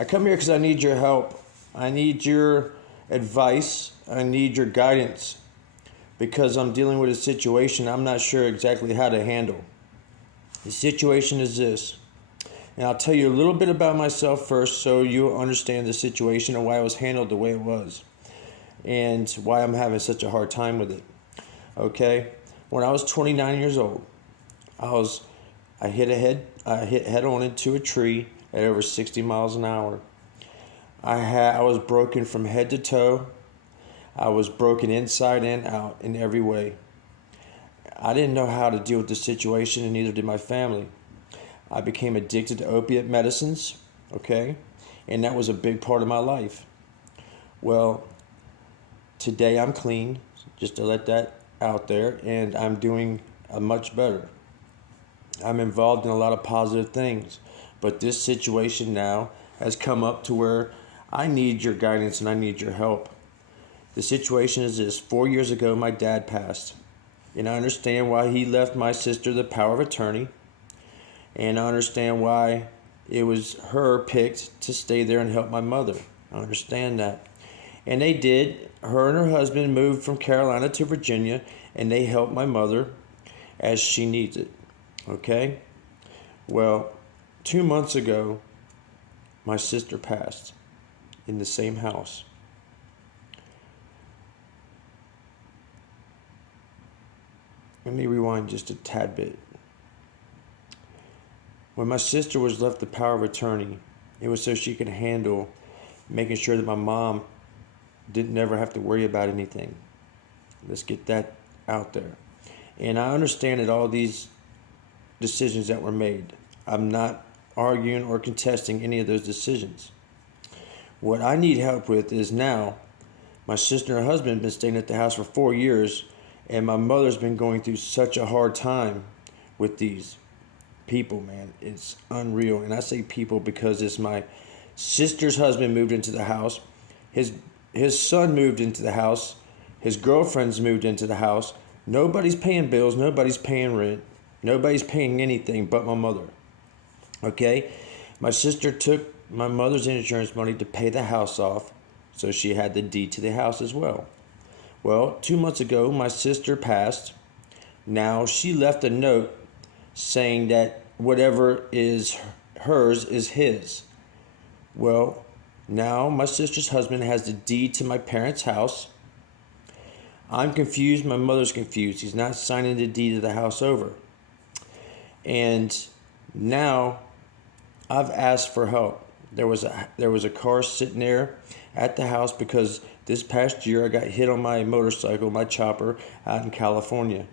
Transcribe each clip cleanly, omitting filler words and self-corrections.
I come here because I need your help. I need your advice. I need your guidance because I'm dealing with a situation I'm not sure exactly how to handle. The situation is this, and I'll tell you a little bit about myself first so you'll understand the situation and why it was handled the way it was and why I'm having such a hard time with it. Okay? When I was 29 years old, I hit head on into a tree at over 60 miles an hour. I was broken from head to toe. I was broken inside and out in every way. I didn't know how to deal with the situation, and neither did my family. I became addicted to opiate medicines, okay? And that was a big part of my life. Well, today I'm clean, just to let that out there, and I'm doing much better. I'm involved in a lot of positive things, but this situation now has come up to where I need your guidance and I need your help. The situation is this: 4 years ago, my dad passed, and I understand why he left my sister the power of attorney, and I understand why it was her picked to stay there and help my mother. I understand that. And they did. Her and her husband moved from Carolina to Virginia, and they helped my mother as she needs it. Okay? Well, 2 months ago, my sister passed in the same house. Let me rewind just a tad bit. When my sister was left the power of attorney, it was so she could handle making sure that my mom didn't never have to worry about anything. Let's get that out there. And I understand that all these decisions that were made, I'm not arguing or contesting any of those decisions. What I need help with is now my sister and her husband have been staying at the house for 4 years, and my mother's been going through such a hard time with these people, man. It's unreal. And I say people because it's my sister's husband moved into the house. His son moved into the house. His girlfriend's moved into the house. Nobody's paying bills. Nobody's paying rent. Nobody's paying anything but my mother. Okay? My sister took my mother's insurance money to pay the house off, so she had the deed to the house as well. Well, 2 months ago, my sister passed. Now, she left a note saying that whatever is hers is his. Well, now my sister's husband has the deed to my parents' house. I'm confused. My mother's confused. He's not signing the deed of the house over. And now I've asked for help. There was a car sitting there at the house because this past year I got hit on my motorcycle, my chopper, out in California.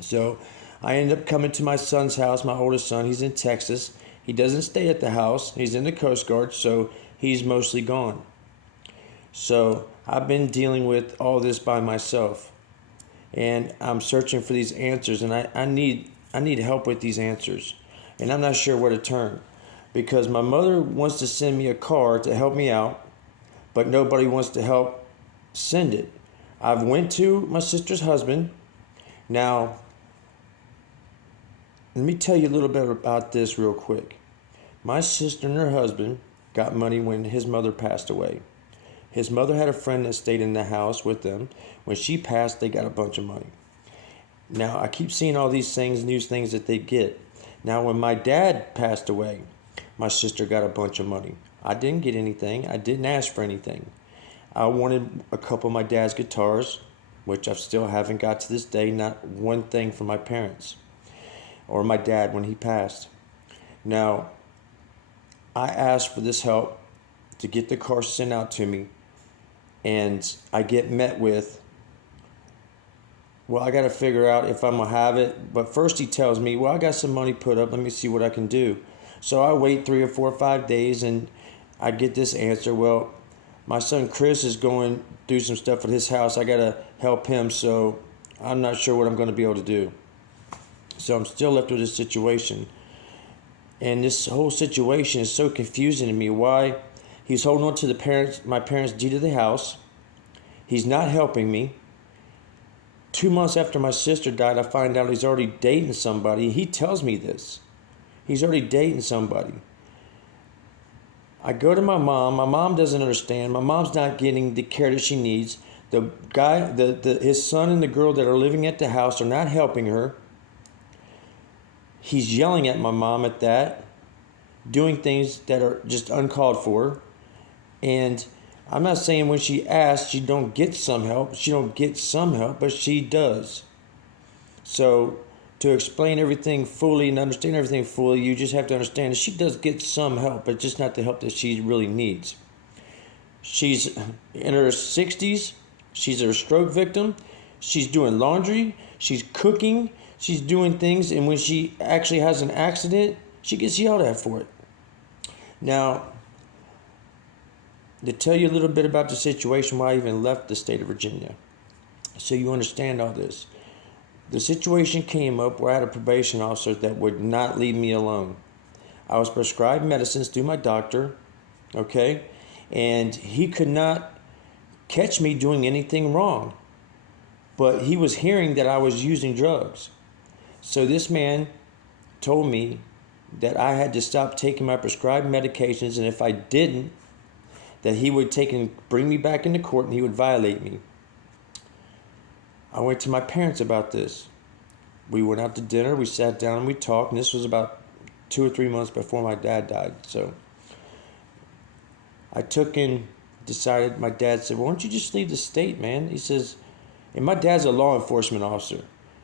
So I ended up coming to my son's house, my oldest son. He's in Texas. He doesn't stay at the house. He's in the Coast Guard, so he's mostly gone. So I've been dealing with all this by myself, and I'm searching for these answers, and I need help with these answers, and I'm not sure where to turn because my mother wants to send me a car to help me out, but nobody wants to help send it. I've went to my sister's husband. Now, let me tell you a little bit about this real quick. My sister and her husband got money when his mother passed away. His mother had a friend that stayed in the house with them. When she passed, they got a bunch of money. Now, I keep seeing all these things, news things that they get. Now, when my dad passed away, my sister got a bunch of money. I didn't get anything. I didn't ask for anything. I wanted a couple of my dad's guitars, which I still haven't got to this day, not one thing from my parents or my dad when he passed. Now, I asked for this help to get the car sent out to me, and I get met with, well, I got to figure out if I'm going to have it. But first he tells me, well, I got some money put up. Let me see what I can do. So I wait 3 or 4 or 5 days, and I get this answer. Well, my son Chris is going through some stuff at his house. I got to help him, so I'm not sure what I'm going to be able to do. So I'm still left with this situation. And this whole situation is so confusing to me. Why? He's holding on to my parents' deed of the house. He's not helping me. 2 months after my sister died, I find out he's already dating somebody. He tells me this. He's already dating somebody. I go to my mom. My mom doesn't understand. My mom's not getting the care that she needs. The guy, his son and the girl that are living at the house are not helping her. He's yelling at my mom at that, doing things that are just uncalled for. And I'm not saying when she asks, she don't get some help. She don't get some help, but she does. So to explain everything fully and understand everything fully, you just have to understand that she does get some help, but just not the help that she really needs. She's in her 60s. She's a stroke victim. She's doing laundry. She's cooking. She's doing things. And when she actually has an accident, she gets yelled at for it. Now, to tell you a little bit about the situation why I even left the state of Virginia, so you understand all this. The situation came up where I had a probation officer that would not leave me alone. I was prescribed medicines through my doctor, okay? And he could not catch me doing anything wrong. But he was hearing that I was using drugs. So this man told me that I had to stop taking my prescribed medications, and if I didn't, that he would take and bring me back into court and he would violate me. I went to my parents about this. We went out to dinner, we sat down and we talked, and this was about 2 or 3 months before my dad died. So I took and decided, my dad said, "Why don't you just leave the state, man?" He says, and my dad's a law enforcement officer,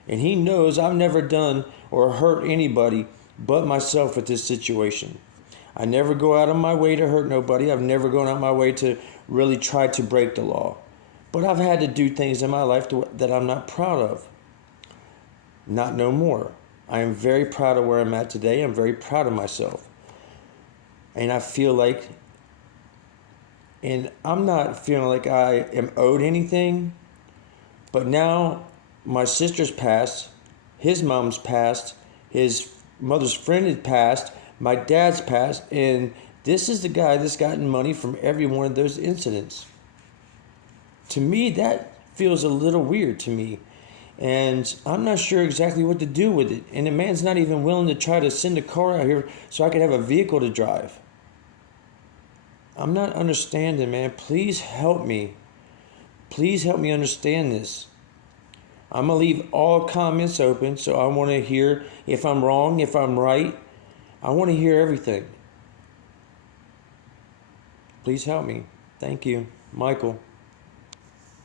and he knows I've never done or hurt anybody but myself with this situation. I never go out of my way to hurt nobody. I've never gone out of my way to really try to break the law. But I've had to do things in my life that I'm not proud of. Not no more. I am very proud of where I'm at today. I'm very proud of myself. And I feel like, and I'm not feeling like I am owed anything, but now my sister's passed, his mom's passed, his mother's friend had passed, my dad's passed, and this is the guy that's gotten money from every one of those incidents. To me, that feels a little weird to me. And I'm not sure exactly what to do with it. And the man's not even willing to try to send a car out here so I can have a vehicle to drive. I'm not understanding, man. Please help me. Please help me understand this. I'm going to leave all comments open, so I want to hear if I'm wrong, if I'm right. I want to hear everything. Please help me. Thank you. Michael.